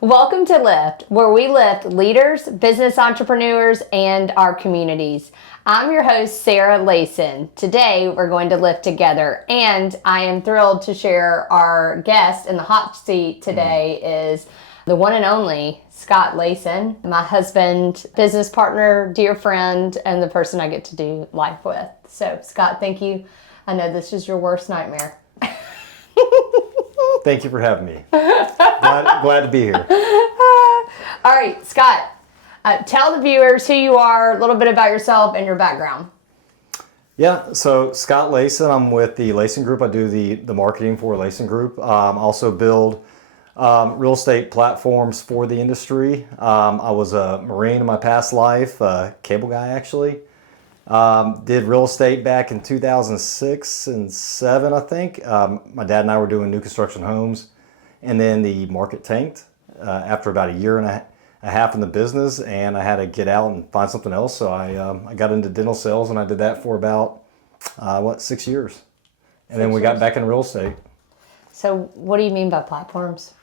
Welcome to Lift, where we lift leaders, business entrepreneurs, and our communities. I'm your host, Sarah Layson. Today, we're going to lift together, and I am thrilled to share our guest in the hot seat today is the one and only Scott Layson, my husband, business partner, dear friend, and the person I get to do life with. So, Scott, thank you. I know this is your worst nightmare. Thank you for having me. Glad to be here. All right, Scott, tell the viewers who you are, a little bit about yourself and your background. Yeah, so Scott Layson, I'm with the Layson Group. I do the marketing for Layson Group. Also build real estate platforms for the industry. I was a Marine in my past life, cable guy actually. Did real estate back in 2006 and 7, I think. My dad and I were doing new construction homes, and then the market tanked after about a year and a half in the business, and I had to get out and find something else. So I got into dental sales, and I did that for about 6 years, and then we got back in real estate. So what do you mean by platforms?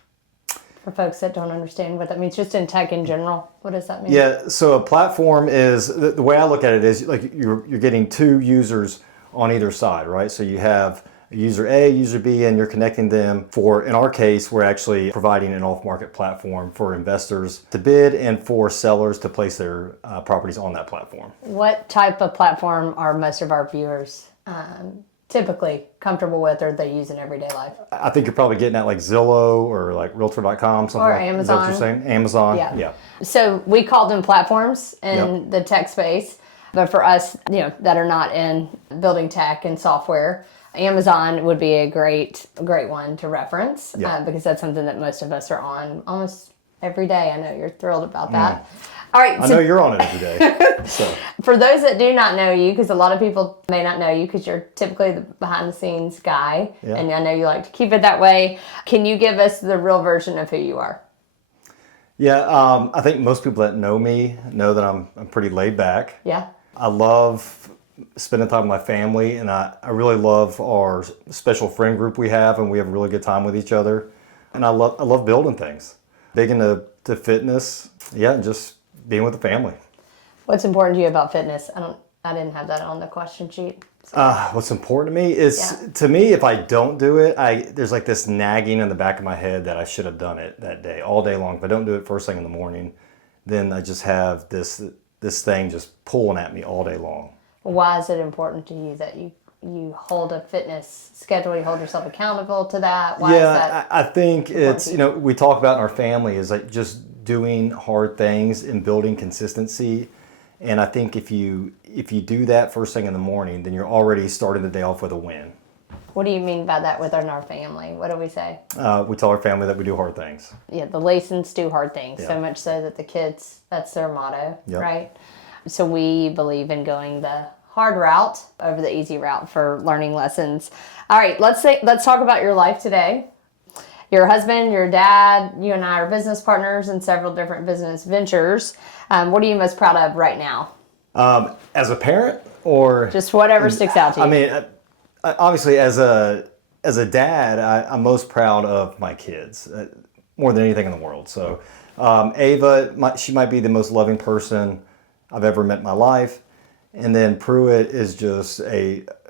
For folks that don't understand what that means, just in tech in general, what does that mean? Yeah, so a platform is, the way I look at it is like you're getting two users on either side, right? So you have user A, user B, and you're connecting them for, in our case, we're actually providing an off-market platform for investors to bid and for sellers to place their properties on that platform. What type of platform are most of our viewers typically comfortable with, or they use in everyday life? I think you're probably getting at like Zillow or like Realtor.com, something or like Amazon. Is that what you're saying? Amazon. Yeah. So we call them platforms in the tech space, but for us, that are not in building tech and software, Amazon would be a great one to reference because that's something that most of us are on almost every day. I know you're thrilled about that. All right. I know you're on it every day. So. For those that do not know you, because a lot of people may not know you because you're typically the behind the scenes guy, and I know you like to keep it that way. Can you give us the real version of who you are? Yeah, I think most people that know me know that I'm pretty laid back. Yeah. I love spending time with my family, and I really love our special friend group we have, and we have a really good time with each other. And I love building things. Big into fitness, and just being with the family. What's important to you about fitness? I didn't have that on the question sheet. What's important to me is, to me, if I don't do it, there's like this nagging in the back of my head that I should have done it that day, all day long. If I don't do it first thing in the morning, then I just have this thing just pulling at me all day long. Why is it important to you that you hold a fitness schedule, you hold yourself accountable to that? Why is that? I think it's, we talk about in our family is like just doing hard things and building consistency. And I think if you do that first thing in the morning, then you're already starting the day off with a win. What do you mean by that within our family? What do we say? We tell our family that we do hard things. Yeah, the Laysons do hard things, Yeah. so much so that the kids, that's their motto, Yep. right? So we believe in going the hard route over the easy route for learning lessons. All right, let's talk about your life today. Your husband, your dad, you and I are business partners in several different business ventures. What are you most proud of right now? As a parent, or just whatever sticks out to you? I mean, obviously, as a dad, I'm most proud of my kids more than anything in the world. So, Ava, she might be the most loving person I've ever met in my life, and then Pruitt is just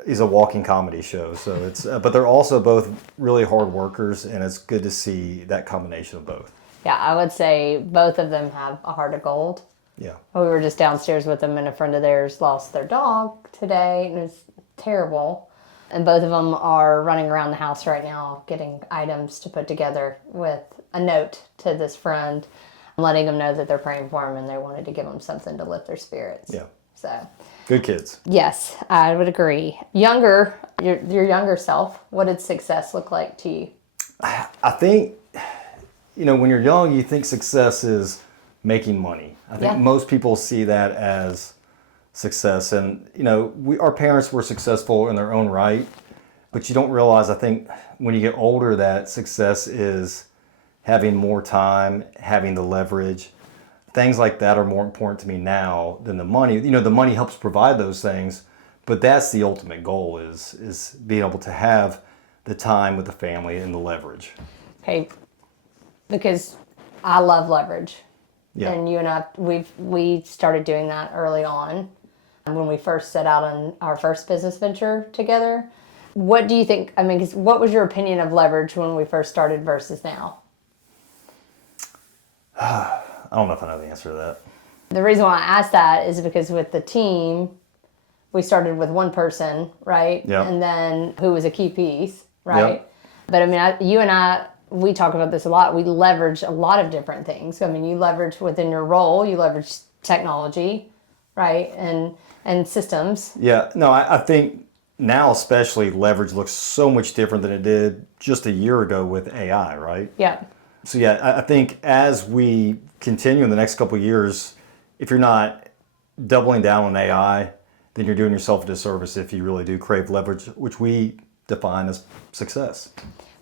he's a walking comedy show. So it's, but they're also both really hard workers, and it's good to see that combination of both. Yeah, I would say both of them have a heart of gold. Yeah. We were just downstairs with them, and a friend of theirs lost their dog today, and it's terrible. And both of them are running around the house right now getting items to put together with a note to this friend, letting them know that they're praying for him and they wanted to give them something to lift their spirits. Yeah. So. Good kids. Yes, I would agree. Your younger self, what did success look like to you? I think, when you're young, you think success is making money. I think most people see that as success. And, our parents were successful in their own right, but you don't realize, I think, when you get older, that success is having more time, having the leverage. Things like that are more important to me now than the money. The money helps provide those things, but that's the ultimate goal is being able to have the time with the family and the leverage. Okay, because I love leverage. Yeah. And you and I, we started doing that early on when we first set out on our first business venture together. What do you think? I mean, 'cause what was your opinion of leverage when we first started versus now? I don't know if I know the answer to that. The reason why I asked that is because with the team, we started with one person, right? Yeah. And then who was a key piece, right? Yep. But I mean, you and I, we talk about this a lot. We leverage a lot of different things. I mean, you leverage within your role, you leverage technology, right? And systems. Yeah, no, I think now especially leverage looks so much different than it did just a year ago with AI, right? Yeah. So yeah, I think as we continue in the next couple of years, if you're not doubling down on AI, then you're doing yourself a disservice if you really do crave leverage, which we define as success.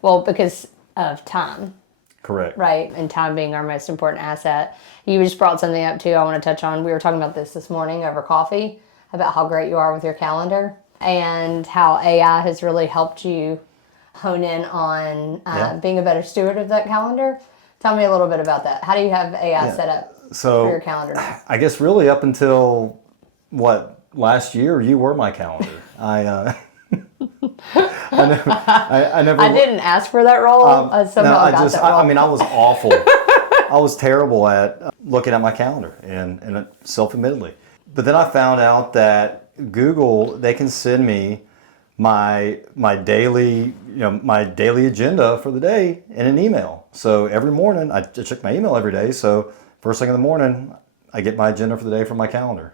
Well, because of time, Correct. right? And time being our most important asset. You just brought something up too I want to touch on. We were talking about this morning over coffee, about how great you are with your calendar and how AI has really helped you hone in on being a better steward of that calendar. Tell me a little bit about that. How do you have AI set up for your calendar? I guess really up until last year, you were my calendar. I didn't ask for that role. Somehow I got that role. I mean, I was awful. I was terrible at looking at my calendar, and self-admittedly. But then I found out that Google, they can send me my daily agenda for the day in an email. So every morning, I check my email every day. So first thing in the morning, I get my agenda for the day from my calendar.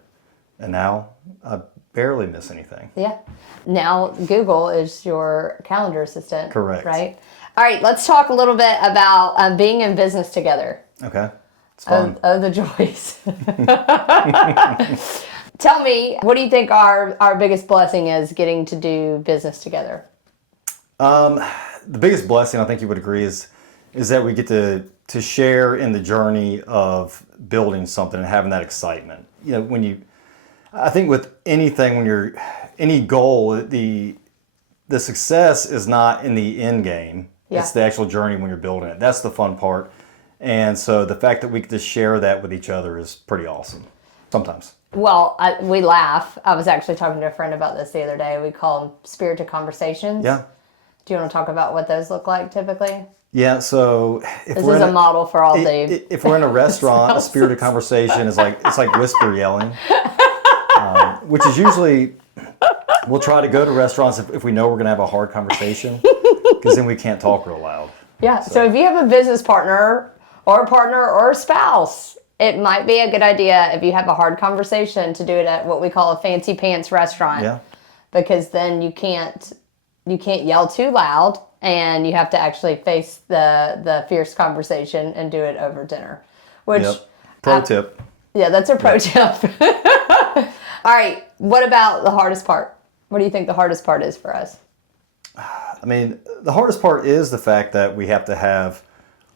And now I barely miss anything. Yeah. Now Google is your calendar assistant. Correct. Right? All right, let's talk a little bit about being in business together. Okay. It's fun. Oh, the joys. Tell me, what do you think our biggest blessing is getting to do business together? The biggest blessing, I think you would agree, is that we get to share in the journey of building something and having that excitement. You know, I think with anything, any goal, the success is not in the end game. Yeah. It's the actual journey when you're building it. That's the fun part. And so the fact that we get to share that with each other is pretty awesome. Sometimes. Well, we laugh. I was actually talking to a friend about this the other day. We call them spirited conversations. Yeah. Do you want to talk about what those look like typically? Yeah, so this is a model for all the... If we're in a restaurant, a spirited conversation is it's like whisper yelling, which is usually, we'll try to go to restaurants if we know we're going to have a hard conversation, because then we can't talk real loud. Yeah, so if you have a business partner or a spouse, it might be a good idea if you have a hard conversation to do it at what we call a fancy pants restaurant. Yeah. Because then you can't yell too loud, and you have to actually face the fierce conversation and do it over dinner. Which Pro tip. Yeah, that's a pro tip. All right, what about the hardest part? What do you think the hardest part is for us? I mean, the hardest part is the fact that we have to have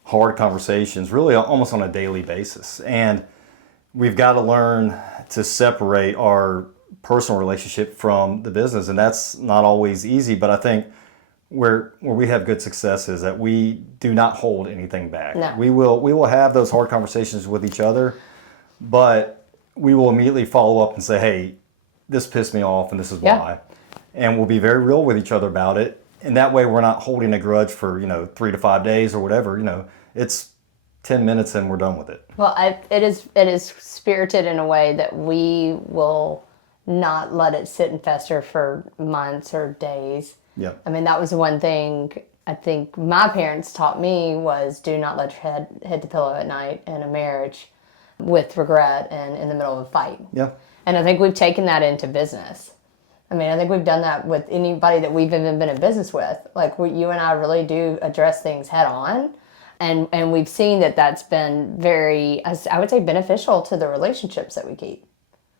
hard conversations really almost on a daily basis. And we've got to learn to separate our personal relationship from the business. And that's not always easy, but I think where we have good success is that we do not hold anything back. No. We will have those hard conversations with each other, but we will immediately follow up and say, hey, this pissed me off and this is why. And we'll be very real with each other about it. And that way we're not holding a grudge for, 3 to 5 days or whatever. It's 10 minutes and we're done with it. Well, it is spirited in a way that we will not let it sit and fester for months or days. Yeah. I mean, that was one thing I think my parents taught me was do not let your head hit the pillow at night in a marriage with regret and in the middle of a fight. Yeah. And I think we've taken that into business. I mean, I think we've done that with anybody that we've even been in business with. Like, you and I really do address things head on. And we've seen that that's been very, I would say, beneficial to the relationships that we keep.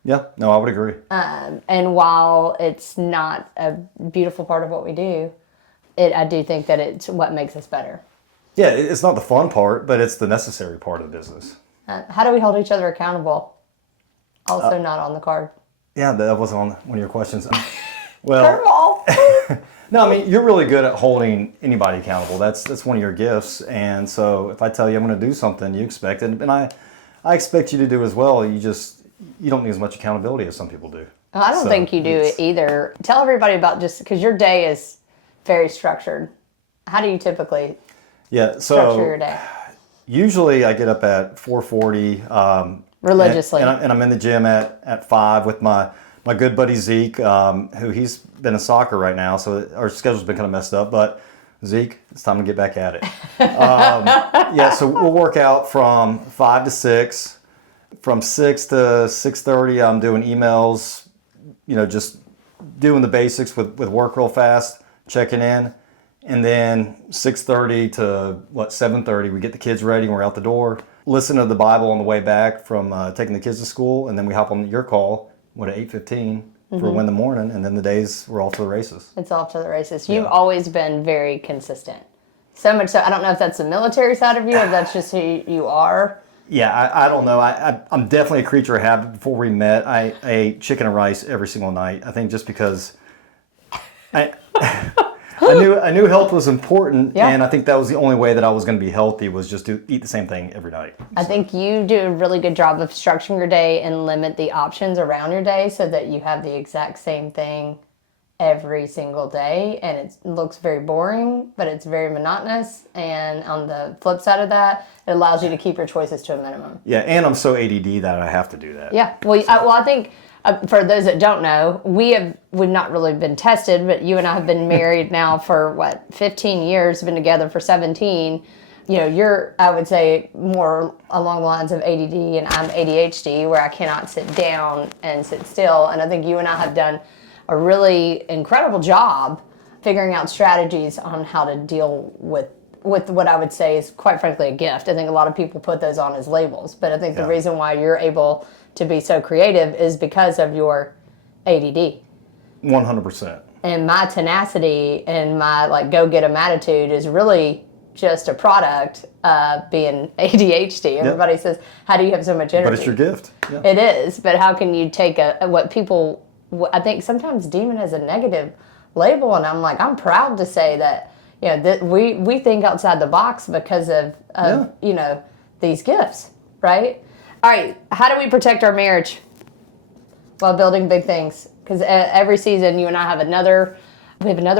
Yeah, no, I would agree. And while it's not a beautiful part of what we do, I do think that it's what makes us better. Yeah, it's not the fun part, but it's the necessary part of the business. How do we hold each other accountable? Also not on the card. Yeah, that was on one of your questions. Well, No, I mean, you're really good at holding anybody accountable. That's one of your gifts. And so if I tell you I'm going to do something, you expect it. And I expect you to do as well. You don't need as much accountability as some people do. I don't think you do it either. Tell everybody about, just because your day is very structured. How do you typically structure your day? Usually I get up at 4:40. Religiously. And I'm in the gym at 5 with my good buddy Zeke, who he's been in soccer right now, so our schedule's been kind of messed up. But Zeke, it's time to get back at it. So we'll work out from 5 to 6. From 6 to 6:30, I'm doing emails, just doing the basics with work real fast, checking in. And then 6:30 to 7:30, we get the kids ready and we're out the door. Listen to the Bible on the way back from taking the kids to school, and then we hop on your call at 8:15 for win the morning, and then the days we're off to the races. It's off to the races. You've always been very consistent. So much so, I don't know if that's the military side of you or if that's just who you are. Yeah, I don't know. I'm definitely a creature of habit. Before we met, I ate chicken and rice every single night. I think just because I knew health was important, and I think that was the only way that I was going to be healthy was just to eat the same thing every night. I think you do a really good job of structuring your day and limit the options around your day so that you have the exact same thing every single day, and it looks very boring, but it's very monotonous. And on the flip side of that, it allows you to keep your choices to a minimum. Yeah, and I'm so ADD that I have to do that. Yeah, well, I think. For those that don't know, we've not really been tested, but you and I have been married now for 15 years, been together for 17. You're, I would say, more along the lines of ADD, and I'm ADHD, where I cannot sit down and sit still. And I think you and I have done a really incredible job figuring out strategies on how to deal with what I would say is, quite frankly, a gift. I think a lot of people put those on as labels, but I think the reason why you're able to be so creative is because of your ADD. 100%. And my tenacity and my go-get-'em attitude is really just a product of being ADHD. Everybody says, how do you have so much energy? But it's your gift. Yeah. It is, but how can you take what people, I think sometimes deem it as a negative label, and I'm proud to say that, that we think outside the box because of these gifts, right? All right, how do we protect our marriage while building big things? Because every season you and I have another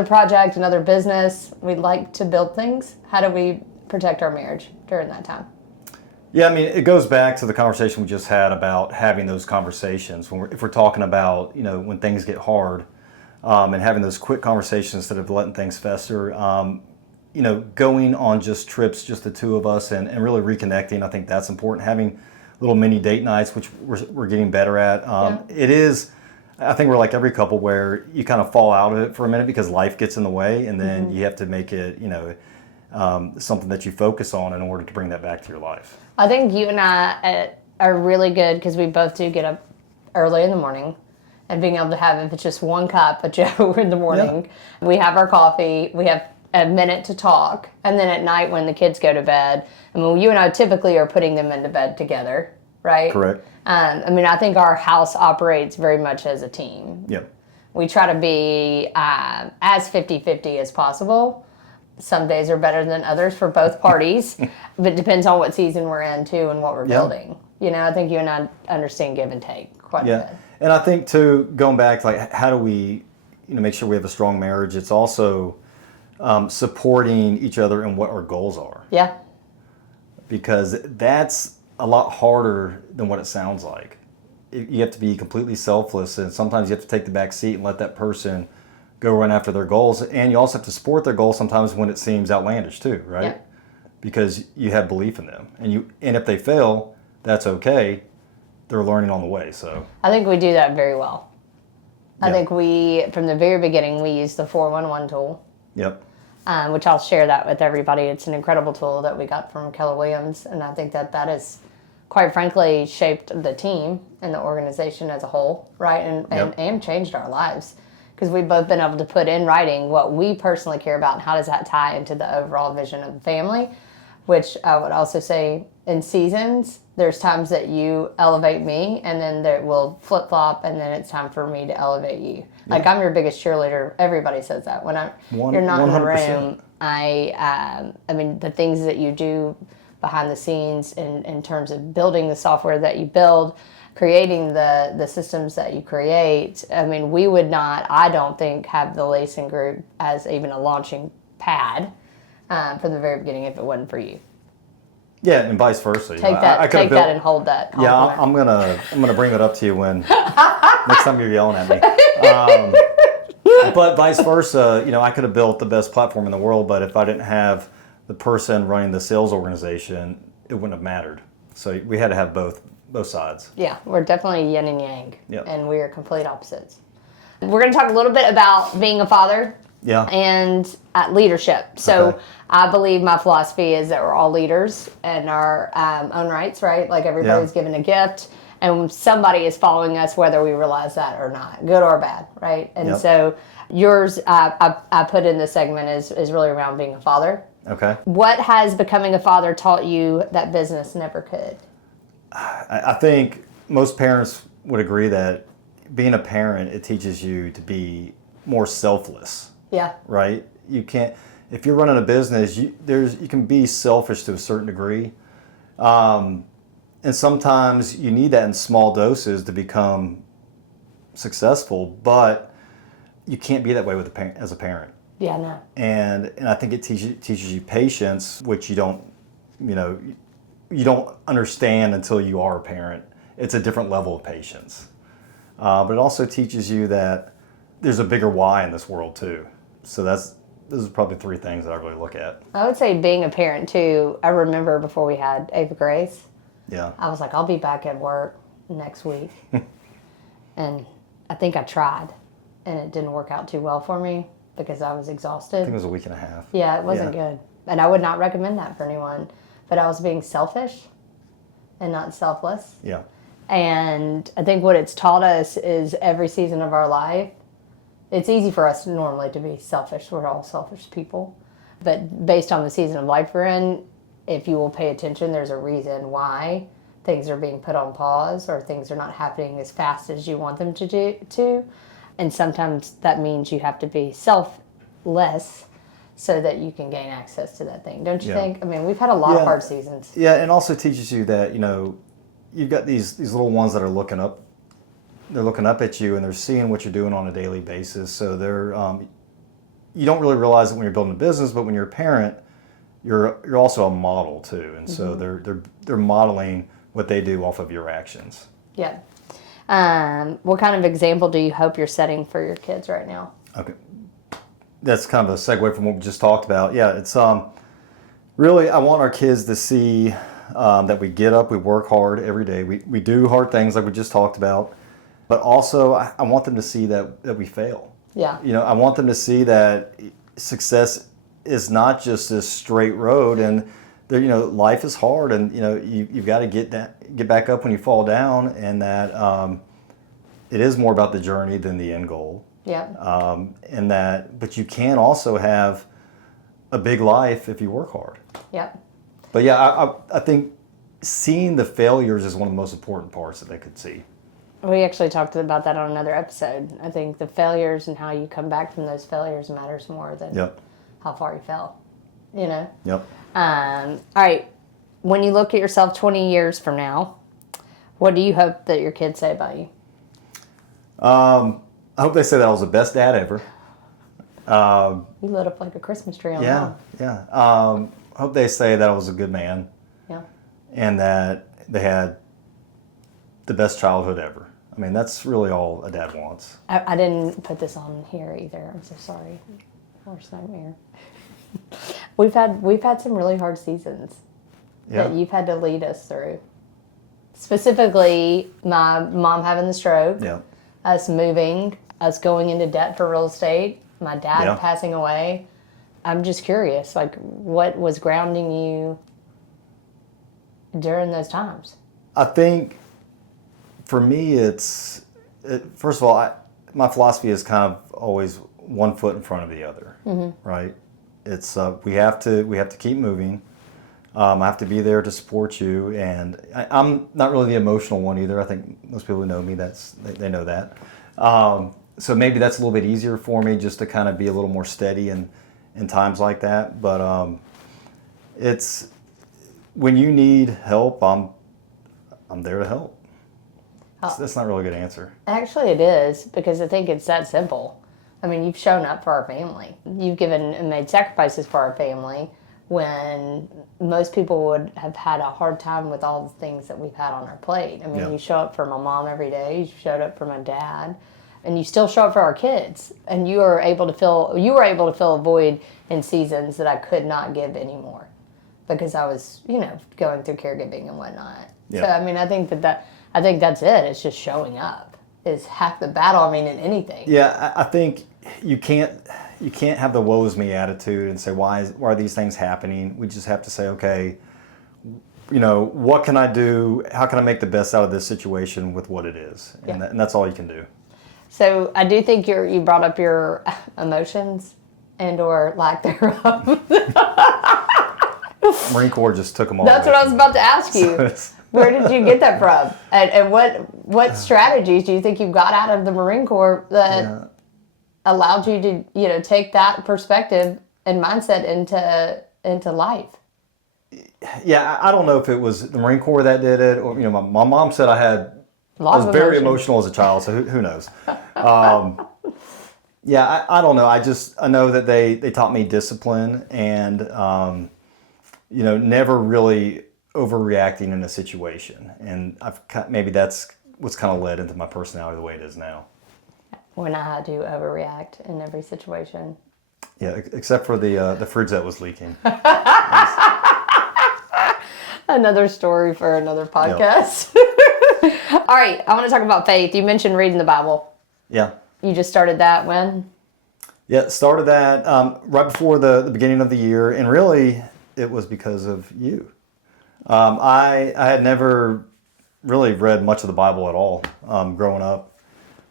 project, another business. We'd like to build things. How do we protect our marriage during that time? Yeah, I mean, it goes back to the conversation we just had about having those conversations. If we're talking about, when things get hard, and having those quick conversations instead of letting things fester, going on just trips, just the two of us, and really reconnecting. I think that's important. Having little mini date nights, which we're getting better at. It is, I think we're like every couple where you kind of fall out of it for a minute because life gets in the way, and then you have to make it, something that you focus on in order to bring that back to your life. I think you and I are really good because we both do get up early in the morning, and being able to have, if it's just one cup of Joe in the morning, we have our coffee, we have a minute to talk, and then at night when the kids go to bed, you and I typically are putting them into bed together, right? Correct. I think our house operates very much as a team. Yep. We try to be as 50-50 as possible. Some days are better than others for both parties, but it depends on what season we're in too and what we're building. I think you and I understand give and take quite a bit. And I think too, going back, how do we, make sure we have a strong marriage? It's also supporting each other in what our goals are. Yeah. Because that's a lot harder than what it sounds like. You have to be completely selfless, and sometimes you have to take the back seat and let that person go run after their goals. And you also have to support their goals sometimes when it seems outlandish too, right? Yeah. Because you have belief in them, and if they fail, that's okay. They're learning on the way. So I think we do that very well. I think from the very beginning, we use the 411 tool. Yep. Which I'll share that with everybody. It's an incredible tool that we got from Keller Williams, and I think that has, quite frankly, shaped the team and the organization as a whole, right? And changed our lives, because we've both been able to put in writing what we personally care about and how does that tie into the overall vision of the family. which I would also say in seasons, there's times that you elevate me, and then there will flip flop, and then it's time for me to elevate you. Like, I'm your biggest cheerleader. Everybody says that when you're not in the 100%. room. I mean, the things that you do behind the scenes in terms of building the software that you build, creating the systems that you create. I mean, we would not, I don't think, have the Layson Group as even a launching pad from the very beginning if it wasn't for you. Yeah, and vice versa. Take that and hold that compliment. Yeah, I'm gonna bring that up to you when next time you're yelling at me. But vice versa, I could have built the best platform in the world, but if I didn't have the person running the sales organization, it wouldn't have mattered. So we had to have both sides. Yeah, we're definitely yin and yang, Yep. and we are complete opposites. We're going to talk a little bit about being a father. Yeah. And leadership. So Okay. I believe my philosophy is that we're all leaders in our own rights, right? Like everybody's given a gift, and somebody is following us whether we realize that or not, good or bad, right? And Yep. so yours, I put in this segment is really around being a father. Okay. What has becoming a father taught you that business never could? I think most parents would agree that being a parent, it teaches you to be more selfless. Yeah. Right? You can't, if you're running a business, you can be selfish to a certain degree. And sometimes you need that in small doses to become successful, but you can't be that way with as a parent. Yeah, no. And I think it teaches you patience, which you don't understand until you are a parent. It's a different level of patience. But it also teaches you that there's a bigger why in this world too. So those are probably three things that I really look at. I would say being a parent too. I remember before we had Ava Grace, Yeah. I was like, I'll be back at work next week. And I think I tried, and it didn't work out too well for me because I was I exhausted. think it was a week and a half. Yeah, it wasn't good. And I would not recommend that for anyone. But I was being selfish and not selfless. Yeah. And I think what it's taught us is every season of our life, it's easy for us normally to be selfish. We're all selfish people. But based on the season of life we're in, if you will pay attention, there's a reason why things are being put on pause or things are not happening as fast as you want them to. And sometimes that means you have to be selfless so that you can gain access to that thing. Don't you think? I mean, we've had a lot of hard seasons. Yeah, and also teaches you that, you've got these little ones that are looking up. They're looking up at you and they're seeing what you're doing on a daily basis. So you don't really realize it when you're building a business, but when you're a parent, you're also a model too. And so they're modeling what they do off of your actions. Yeah. What kind of example do you hope you're setting for your kids right now? Okay. That's kind of a segue from what we just talked about. Yeah, it's really, I want our kids to see that we get up, we work hard every day. We do hard things like we just talked about, but also I want them to see that we fail. Yeah. I want them to see that success is not just this straight road, and life is hard, and you've got to get back up when you fall down, and that it is more about the journey than the end goal. Yeah. But you can also have a big life if you work hard. Yep. But yeah, I think seeing the failures is one of the most important parts that they could see. We actually talked about that on another episode. I think the failures and how you come back from those failures matters more than how far you fell. Yep. All right. When you look at yourself 20 years from now, what do you hope that your kids say about you? I hope they say that I was the best dad ever. You lit up like a Christmas tree on Yeah. I hope they say that I was a good man. Yeah. And that they had the best childhood ever. I mean, that's really all a dad wants. I didn't put this on here either. I'm so sorry. Worst nightmare. We've had some really hard seasons that you've had to lead us through. Specifically, my mom having the stroke, us moving, us going into debt for real estate, my dad passing away. I'm just curious, like, what was grounding you during those times? I think for me, first of all, my philosophy is kind of always one foot in front of the other, right? It's we have to keep moving. I have to be there to support you, and I'm not really the emotional one either. I think most people who know me, they know that. So maybe that's a little bit easier for me just to kind of be a little more steady in times like that. But it's when you need help, I'm there to help. That's not really a good answer. Actually, it is, because I think it's that simple. I mean, you've shown up for our family. You've given and made sacrifices for our family when most people would have had a hard time with all the things that we've had on our plate. I mean, you show up for my mom every day. You showed up for my dad, and you still show up for our kids. And you were able to fill a void in seasons that I could not give anymore, because I was, going through caregiving and whatnot. Yeah. So I mean, I think that's it. It's just showing up is half the battle. I mean, in anything. Yeah, I think you can't have the woe is me attitude and say, why are these things happening? We just have to say, okay, what can I do? How can I make the best out of this situation with what it is? And, and that's all you can do. So I do think you brought up your emotions and or lack thereof. Marine Corps just took them all. That's what I was about to ask you. Where did you get that from? And what strategies do you think you got out of the Marine Corps that allowed you to, take that perspective and mindset into life? Yeah, I don't know if it was the Marine Corps that did it, or my mom said I was very emotional as a child, so who knows? Yeah, I don't know. I know that they taught me discipline and never really overreacting in a situation, and maybe that's what's kind of led into my personality the way it is now. When I had to overreact in every situation. Yeah, except for the fridge that was leaking. Another story for another podcast. Yep. All right, I want to talk about faith. You mentioned reading the Bible. Yeah. You just started that when? Yeah, started that right before the beginning of the year, and really it was because of you. I had never really read much of the Bible at all growing up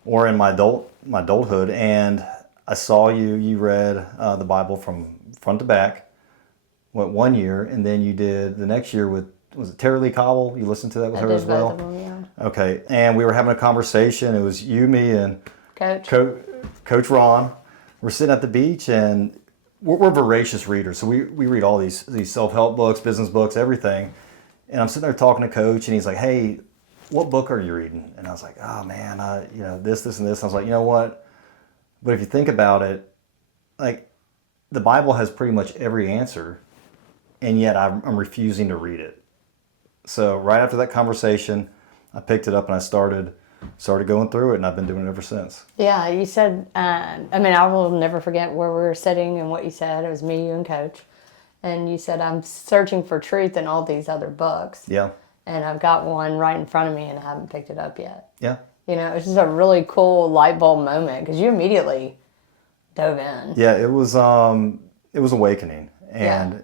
or in my adulthood, and I saw you read the Bible from front to back, went 1 year, and then you did the next year with, was it Terry Lee Cobble? You listened to that with her as well? Both of them, yeah. Okay, and we were having a conversation. It was you, me, and Coach Ron. We're sitting at the beach, and we're voracious readers, so we read all these self-help books, business books, everything. And I'm sitting there talking to Coach, and he's like, "Hey, what book are you reading?" And I was like, "Oh man, this, and this." And I was like, "You know what? But if you think about it, like the Bible has pretty much every answer, and yet I'm refusing to read it." So right after that conversation, I picked it up and I started going through it, and I've been doing it ever since. Yeah, you said, I will never forget where we were sitting and what you said. It was me, you, and Coach. And you said, I'm searching for truth in all these other books. Yeah. And I've got one right in front of me and I haven't picked it up yet. Yeah. It was just a really cool light bulb moment because you immediately dove in. Yeah, it was awakening. And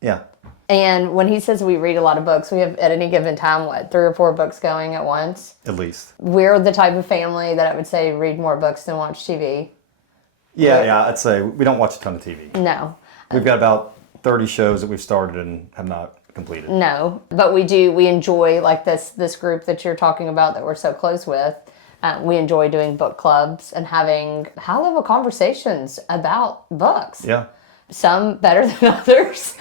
yeah. And when he says we read a lot of books, we have at any given time, 3 or 4 books going at once? At least. We're the type of family that I would say read more books than watch TV. Yeah, I'd say we don't watch a ton of TV. No. We've got about 30 shows that we've started and have not completed. No, but we enjoy like this group that you're talking about that we're so close with. We enjoy doing book clubs and having high-level conversations about books. Yeah. Some better than others.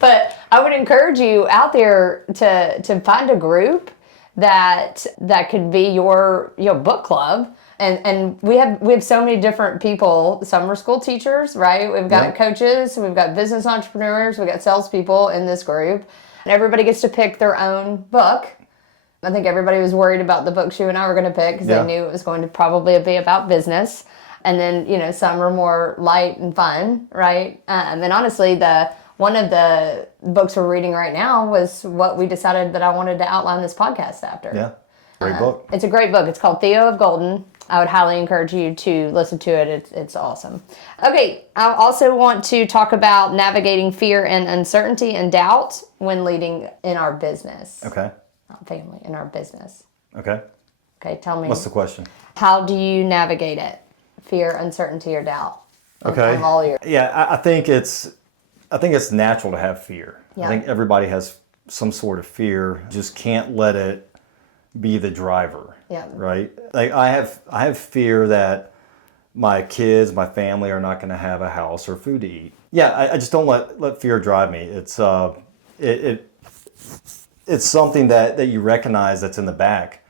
But I would encourage you out there to find a group that could be your book club. And we have so many different people. Some are school teachers, right? We've got coaches, we've got business entrepreneurs, we've got salespeople in this group. And everybody gets to pick their own book. I think everybody was worried about the books you and I were going to pick because they knew it was going to probably be about business. And then, some are more light and fun, right? And honestly, one of the books we're reading right now was what we decided that I wanted to outline this podcast after. Yeah, great book. It's a great book. It's called Theo of Golden. I would highly encourage you to listen to it. It's awesome. Okay, I also want to talk about navigating fear and uncertainty and doubt when leading in our business. Okay. Not family, in our business. Okay. Okay, tell me. What's the question? How do you navigate it? Fear, uncertainty, or doubt? Okay. I'm all ears. Yeah, I think it's natural to have fear. Yeah. I think everybody has some sort of fear, just can't let it be the driver. Yeah. Right? Like I have fear that my kids, my family are not going to have a house or food to eat. Yeah, I just don't let fear drive me. It's it's something that you recognize that's in the back,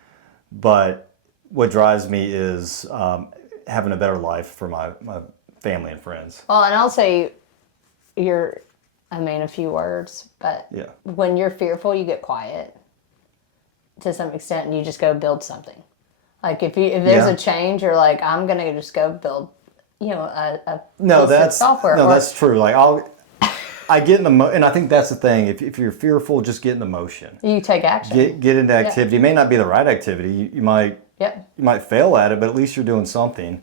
but what drives me is having a better life for my family and friends. Well, and I'll say a few words, but Yeah. when you're fearful, you get quiet to some extent and you just go build something. Like if there's a change, you're like, I'm going to just go build, a software. That's true. Like I get in and I think that's the thing. If you're fearful, just get in the motion. You take action. Get into activity. It may not be the right activity. You might fail at it, but at least you're doing something.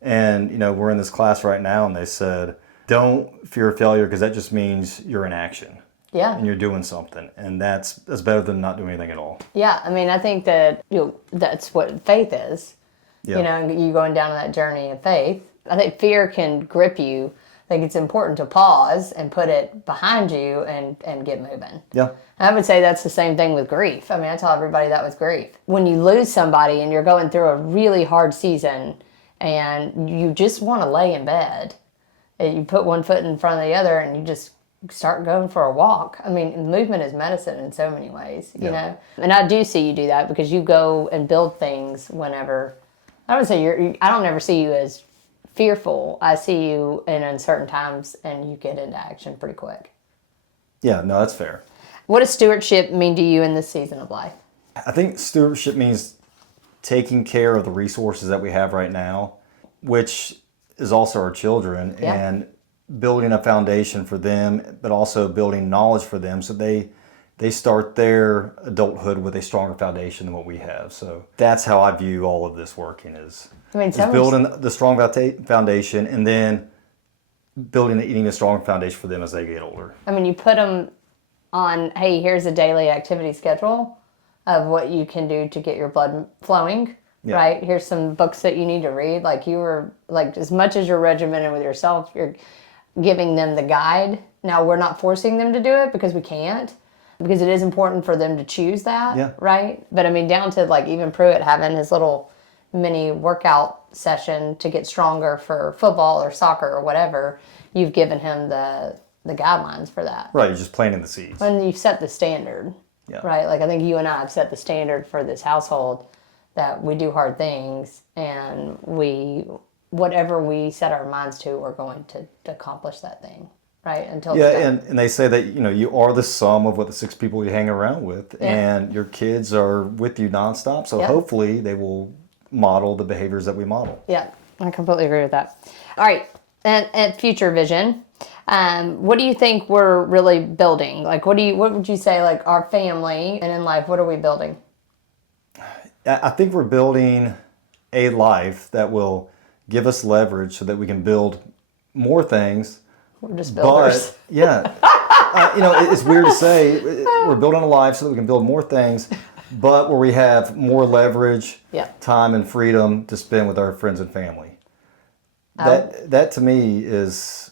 And we're in this class right now, and they said, don't fear failure because that just means you're in action. Yeah. And you're doing something, and that's better than not doing anything at all. Yeah, I think that that's what faith is. Yeah. You going down that journey of faith. I think fear can grip you. I think it's important to pause and put it behind you and get moving. Yeah. I would say that's the same thing with grief. I tell everybody that with grief. When you lose somebody and you're going through a really hard season and you just want to lay in bed, and you put one foot in front of the other and you just start going for a walk. Movement is medicine in so many ways, you know? And I do see you do that because you go and build things whenever. I would say I don't ever see you as fearful. I see you in uncertain times and you get into action pretty quick. Yeah, no, that's fair. What does stewardship mean to you in this season of life? I think stewardship means taking care of the resources that we have right now, which is also our children, and building a foundation for them, but also building knowledge for them so they start their adulthood with a stronger foundation than what we have. So that's how I view all of this working is building the strong foundation and then eating a strong foundation for them as they get older. You put them on, hey, here's a daily activity schedule of what you can do to get your blood flowing. Yeah. Right? Here's some books that you need to read. As much as you're regimented with yourself, you're giving them the guide. Now, we're not forcing them to do it because we can't, because it is important for them to choose that, right? But down to even Pruitt having his little mini workout session to get stronger for football or soccer or whatever, you've given him the guidelines for that. Right, you're just planting the seeds. And you've set the standard, right? I think you and I have set the standard for this household that we do hard things and whatever we set our minds to, we're going to accomplish that thing, right? And they say that you are the sum of what the 6 people you hang around with, and your kids are with you nonstop. So hopefully they will model the behaviors that we model. Yeah, I completely agree with that. All right, and future vision. What do you think we're really building? What would you say our family and in life? What are we building? I think we're building a life that will give us leverage so that we can build more things. We're just builders. But, it's weird to say we're building a life so that we can build more things, but where we have more leverage, time, and freedom to spend with our friends and family. That to me is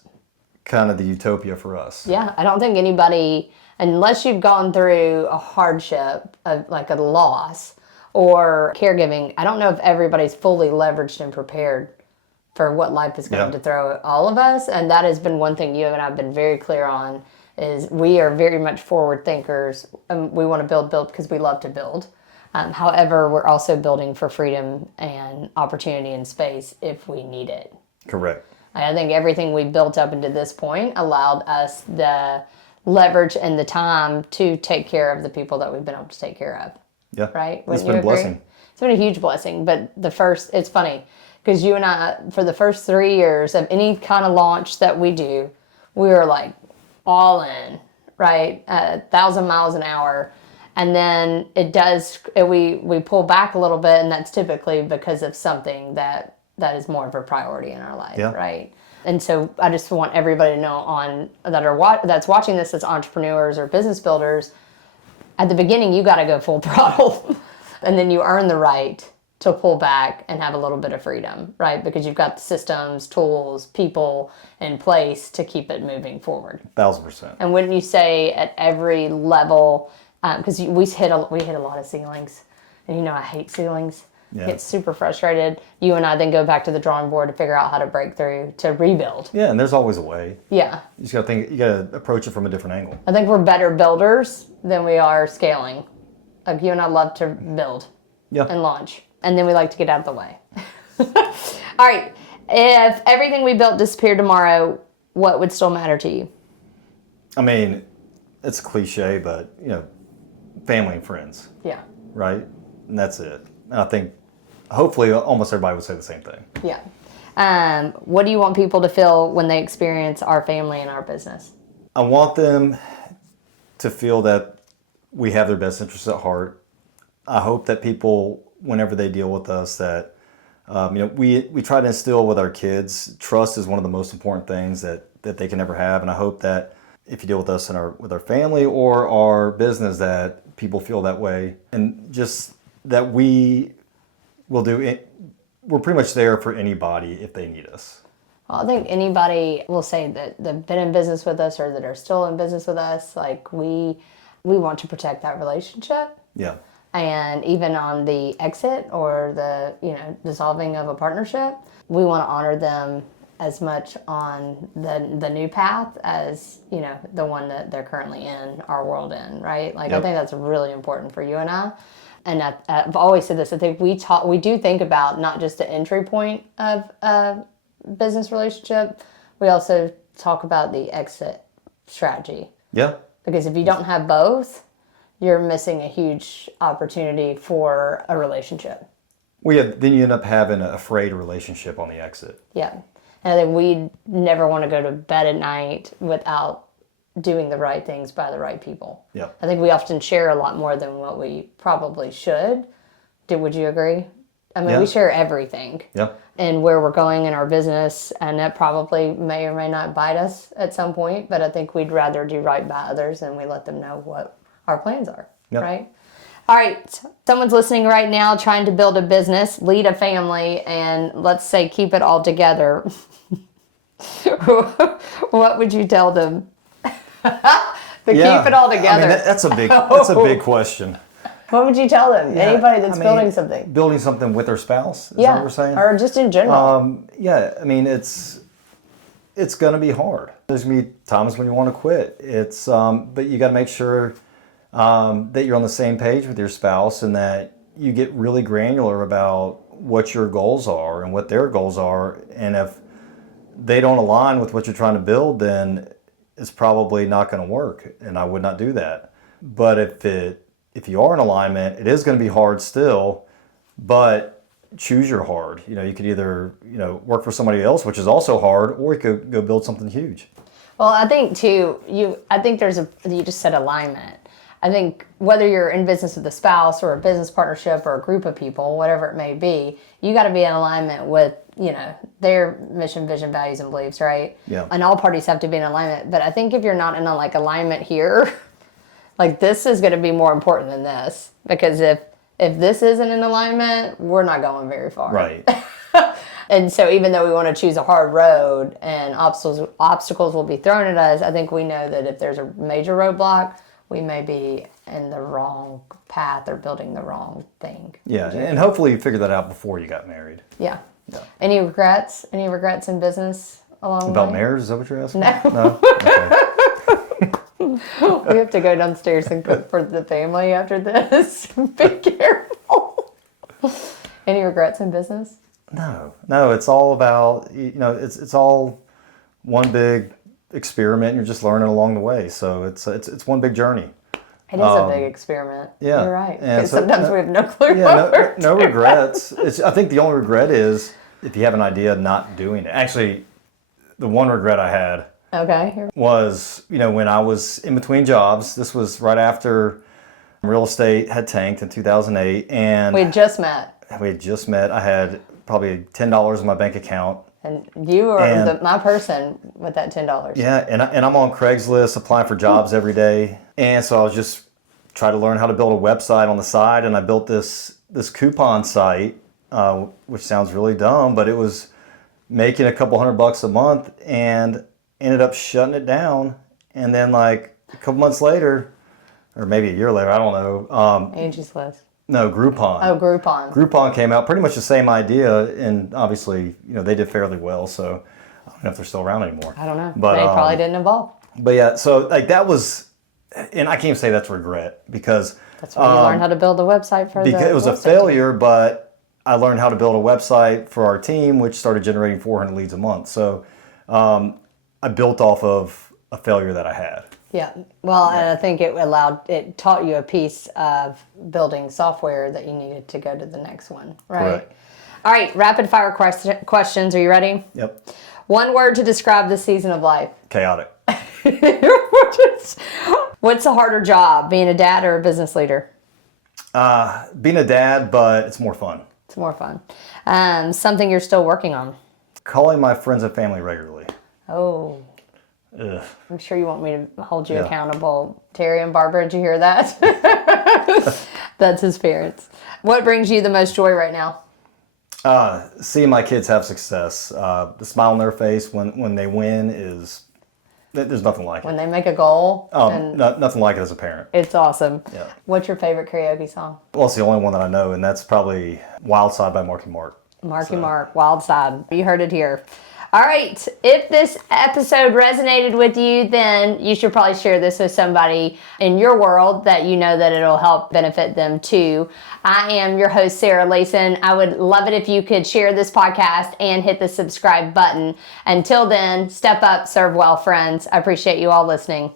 kind of the utopia for us. Yeah, I don't think anybody, unless you've gone through a hardship, like a loss, or caregiving, I don't know if everybody's fully leveraged and prepared for what life is going to throw at all of us. And that has been one thing you and I have been very clear on, is we are very much forward thinkers. We want to build because we love to build. However, we're also building for freedom and opportunity and space if we need it. Correct. I think everything we built up into this point allowed us the leverage and the time to take care of the people that we've been able to take care of. Yeah. Right? It's been a blessing. It's been a huge blessing. But it's funny because you and I, for the first 3 years of any kind of launch that we do, we were all in, right? 1,000 miles an hour. And then we pull back a little bit, and that's typically because of something that is more of a priority in our life, right? And so I just want everybody to know that's watching this as entrepreneurs or business builders, at the beginning you got to go full throttle, and then you earn the right to pull back and have a little bit of freedom, right? Because you've got the systems, tools, people in place to keep it moving forward. 1,000%. And wouldn't you say at every level, because we hit a lot of ceilings, and I hate ceilings. Yeah. Get super frustrated. You and I then go back to the drawing board to figure out how to break through to rebuild. Yeah, and there's always a way. Yeah. You just got to think. You got to approach it from a different angle. I think we're better builders than we are scaling. Like you and I love to build and launch, and then we like to get out of the way. All right. If everything we built disappeared tomorrow, what would still matter to you? I mean, it's a cliche, but family and friends. Yeah. Right? And that's it. And I think hopefully almost everybody would say the same thing. Yeah. What do you want people to feel when they experience our family and our business? I want them to feel that we have their best interests at heart. I hope that people, whenever they deal with us, that we try to instill with our kids, trust is one of the most important things that they can ever have. And I hope that if you deal with us with our family or our business, that people feel that way. And just that we will do it. We're pretty much there for anybody if they need us. Well, I think anybody will say that they've been in business with us or that are still in business with us, like we want to protect that relationship. Yeah. And even on the exit or the dissolving of a partnership, we want to honor them as much on the new path as the one that they're currently in our world in, right? Like I think that's really important for you and I. And I've always said this. I think we do think about not just the entry point of a business relationship. We also talk about the exit strategy. Yeah. Because if you don't have both, you're missing a huge opportunity for a relationship. Then you end up having a frayed relationship on the exit. Yeah. And I think we never want to go to bed at night without doing the right things by the right people. Yeah. I think we often share a lot more than what we probably should. Would you agree? I mean, we share everything. Yeah. And where we're going in our business, and that probably may or may not bite us at some point, but I think we'd rather do right by others than we let them know what our plans are, right? All right, someone's listening right now trying to build a business, lead a family, and let's say keep it all together. What would you tell them? Keep it all together. I mean, that's a big question. What would you tell them? Anybody that's building something? Building something with their spouse, is that what we're saying? Or just in general. I mean, it's going to be hard. There's going to be times when you want to quit. But you got to make sure that you're on the same page with your spouse and that you get really granular about what your goals are and what their goals are. And if they don't align with what you're trying to build, then it's probably not going to work. And I would not do that. But if you are in alignment, it is going to be hard still, but choose your hard. You could either, work for somebody else, which is also hard, or you could go build something huge. Well, I think too, you just said alignment. I think whether you're in business with a spouse or a business partnership or a group of people, whatever it may be, you got to be in alignment with, their mission, vision, values, and beliefs, right? Yeah. And all parties have to be in alignment. But I think if you're not in alignment here, this is going to be more important than this, because if this isn't in alignment, we're not going very far. Right. And so even though we want to choose a hard road and obstacles will be thrown at us, I think we know that if there's a major roadblock, we may be in the wrong path or building the wrong thing. Yeah, and hopefully you figured that out before you got married. Yeah. Any regrets? Any regrets in business along the way? About marriage? Is that what you're asking? No. Okay. We have to go downstairs and cook for the family after this. Be careful. Any regrets in business? No. It's all about, it's all one big experiment. You're just learning along the way. So it's one big journey. It is a big experiment. Yeah. You're right. And so, sometimes we have no clue. Yeah, no regrets. I think the only regret is if you have an idea, not doing it. Actually, the one regret I had was, when I was in between jobs. This was right after real estate had tanked in 2008. And we had just met. I had probably $10 in my bank account. And you are my person with that $10. Yeah, and I'm on Craigslist applying for jobs every day. And so I was just trying to learn how to build a website on the side, and I built this coupon site which sounds really dumb, but it was making a couple $100 a month and ended up shutting it down. And then like a couple months later, or maybe a year later, I don't know. Angie's List. No, Groupon. Oh, Groupon. Groupon came out, pretty much the same idea, and obviously, they did fairly well. So I don't know if they're still around anymore. I don't know. But They probably didn't evolve. But yeah, so like that was, and I can't even say that's regret because That's why you learned how to build a website for because the it was a website failure, but I learned how to build a website for our team, which started generating 400 leads a month. So I built off of a failure that I had. Yeah. Well, and I think it taught you a piece of building software that you needed to go to the next one, right? Correct. All right, rapid fire questions. Are you ready? Yep. One word to describe this season of life. Chaotic. What's a harder job, being a dad or a business leader? Being a dad, but it's more fun. It's more fun. Something you're still working on. Calling my friends and family regularly. Oh, Ugh. I'm sure you want me to hold you Yeah. accountable. Terry and Barbara, did you hear that? That's his parents. What brings you the most joy right now? Seeing my kids have success. The smile on their face when they win there's nothing like When it. they make a goal, and Nothing like it as a parent. it's awesome. Yeah. What's your favorite karaoke song? Well, it's the only one that I know, and that's probably Wild Side by Marky Mark. Marky Mark, Wild Side. You heard it here. All right. If this episode resonated with you, then you should probably share this with somebody in your world that you know that it'll help benefit them too. I am your host, Sarah Layson. I would love it if you could share this podcast and hit the subscribe button. Until then, step up, serve well, friends. I appreciate you all listening.